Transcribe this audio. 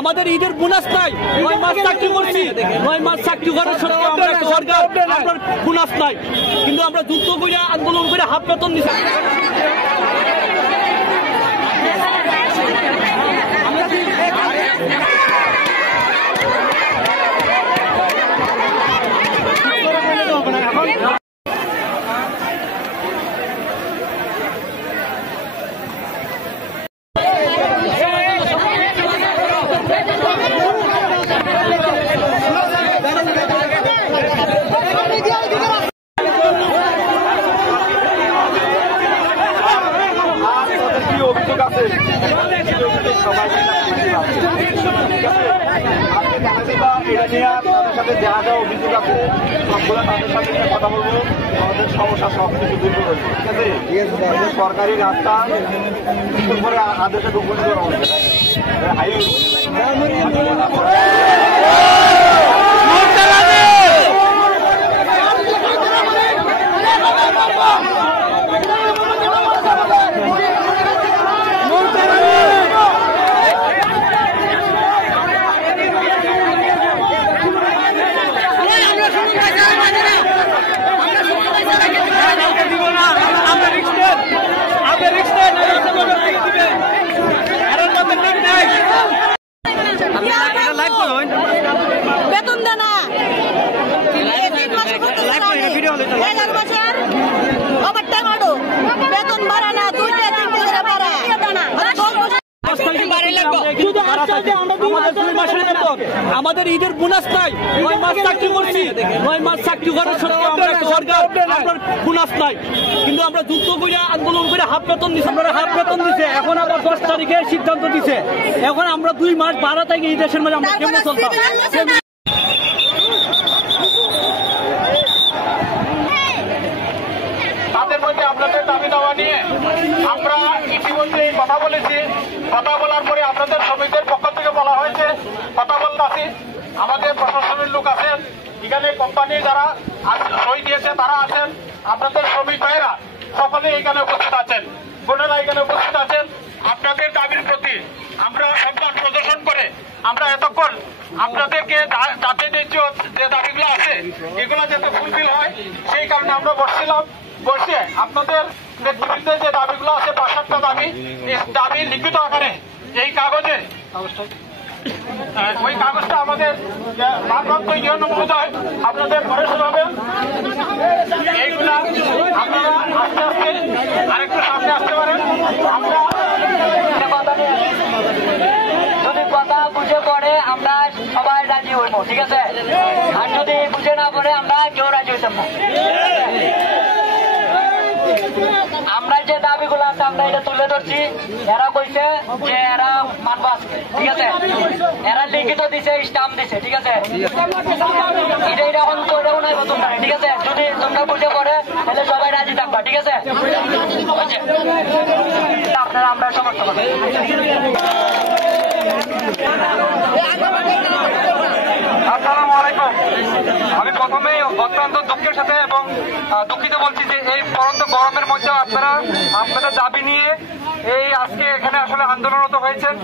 আমাদের ঈদের বোনাস নাই, 9 মাস চাকরি করছি, 9 মাস চাকরি করার সত্ত্বেও আমরা সরকার আপনার বোনাস নাই, কিন্তু আমরা যুদ্ধ করে আন্দোলন করে হাফ বেতন দিচ্ছি। যা যা অভিযোগ আছে সবগুলো তাদের সাথে কথা বলবো, আমাদের সমস্যা সব কিছু দূর করবো। ঠিক আছে, সরকারি রাস্তা করে আদেশে উপনীত করা হচ্ছে। বেতন দেনা 11 বছর ওভারটাইম আড়ো বেতন বাড়া না 2-3 করে বাড়া আমাদের ঈদের বোনাস নাই, 9 মাস চাকরি করছি, 9 মাস চাকরি করার সত্ত্বেও আমরা সরকার আপনার বোনাস নাই, কিন্তু আমরা যুদ্ধ করে আন্দোলন করে হাফ বেতন দিচ্ছি। আপনারা হাফ বেতন দিচ্ছে, এখন আবার 10 তারিখে সিদ্ধান্ত দিচ্ছে। এখন আমরা 2 মাস 12 তারিখে এই দেশের মাঝে আমরা কেমন চলতাম? তাদের মধ্যে আপনাদের দাবি দাওয়া নিয়ে আমরা ইতিমধ্যে কথা বলেছি। কথা বলার পরে আপনাদের শ্রমিকদের পক্ষ থেকে বলা হয়েছে কথা বলতে আমাদের প্রশাসনের লোক আছেন, এখানে কোম্পানি যারা সই দিয়েছে তারা আছেন, আপনাদের শ্রমিক ভাইরা সকলে এখানে উপস্থিত আছেন, বোনেরা এখানে উপস্থিত আছেন। আপনাদের দাবির প্রতি আমরা সম্মান প্রদর্শন করে আমরা এতক্ষণ আপনাদেরকে যাতে যে দাবিগুলো আছে এগুলো যাতে ফুলফিল হয় সেই কারণে আমরা বসছিলাম। বসে আপনাদের নেতৃত্বে যে দাবিগুলো আছে 5-7টা দাবি লিখিত আকারে এই কাগজে ওই কাগজটা আমাদের ভারপ্রাপ্ত ইউনো মহোদয় আপনাদের ঘরে শোনাবেন। এইগুলা আপনারা আস্তে আস্তে আরেকটু সামনে আসতে পারেন। আমরা যদি কথা বুঝে পড়ে আমরা সবাই রাজি হইব, ঠিক আছে, আর যদি বুঝে না পড়ে আমরা কেউ রাজি হইতাম না। আমরা যে দাবিগুলো আছে আমরা এটা তুলে ধরছি, এরা কইছে যে এরা মানব আজকে, ঠিক আছে, এরা লিখিত দিছে, স্টাম্প দিছে, ঠিক আছে, এটা এখন করেও নাই তোমরা, ঠিক আছে, যদি তোমরা বুঝে পড়ে তাহলে সবাই রাজি থাকবা, ঠিক আছে, আপনারা আমরা সমর্থন করি। আসসালামু আলাইকুম। আমি প্রথমেই অত্যন্ত দুঃখের সাথে এবং দুঃখিত বলছি যে এই পরন্ত গরমের মধ্যে আপনারা আপনাদের দাবি নিয়ে এই আজকে এখানে আসলে আন্দোলনরত হয়েছেন।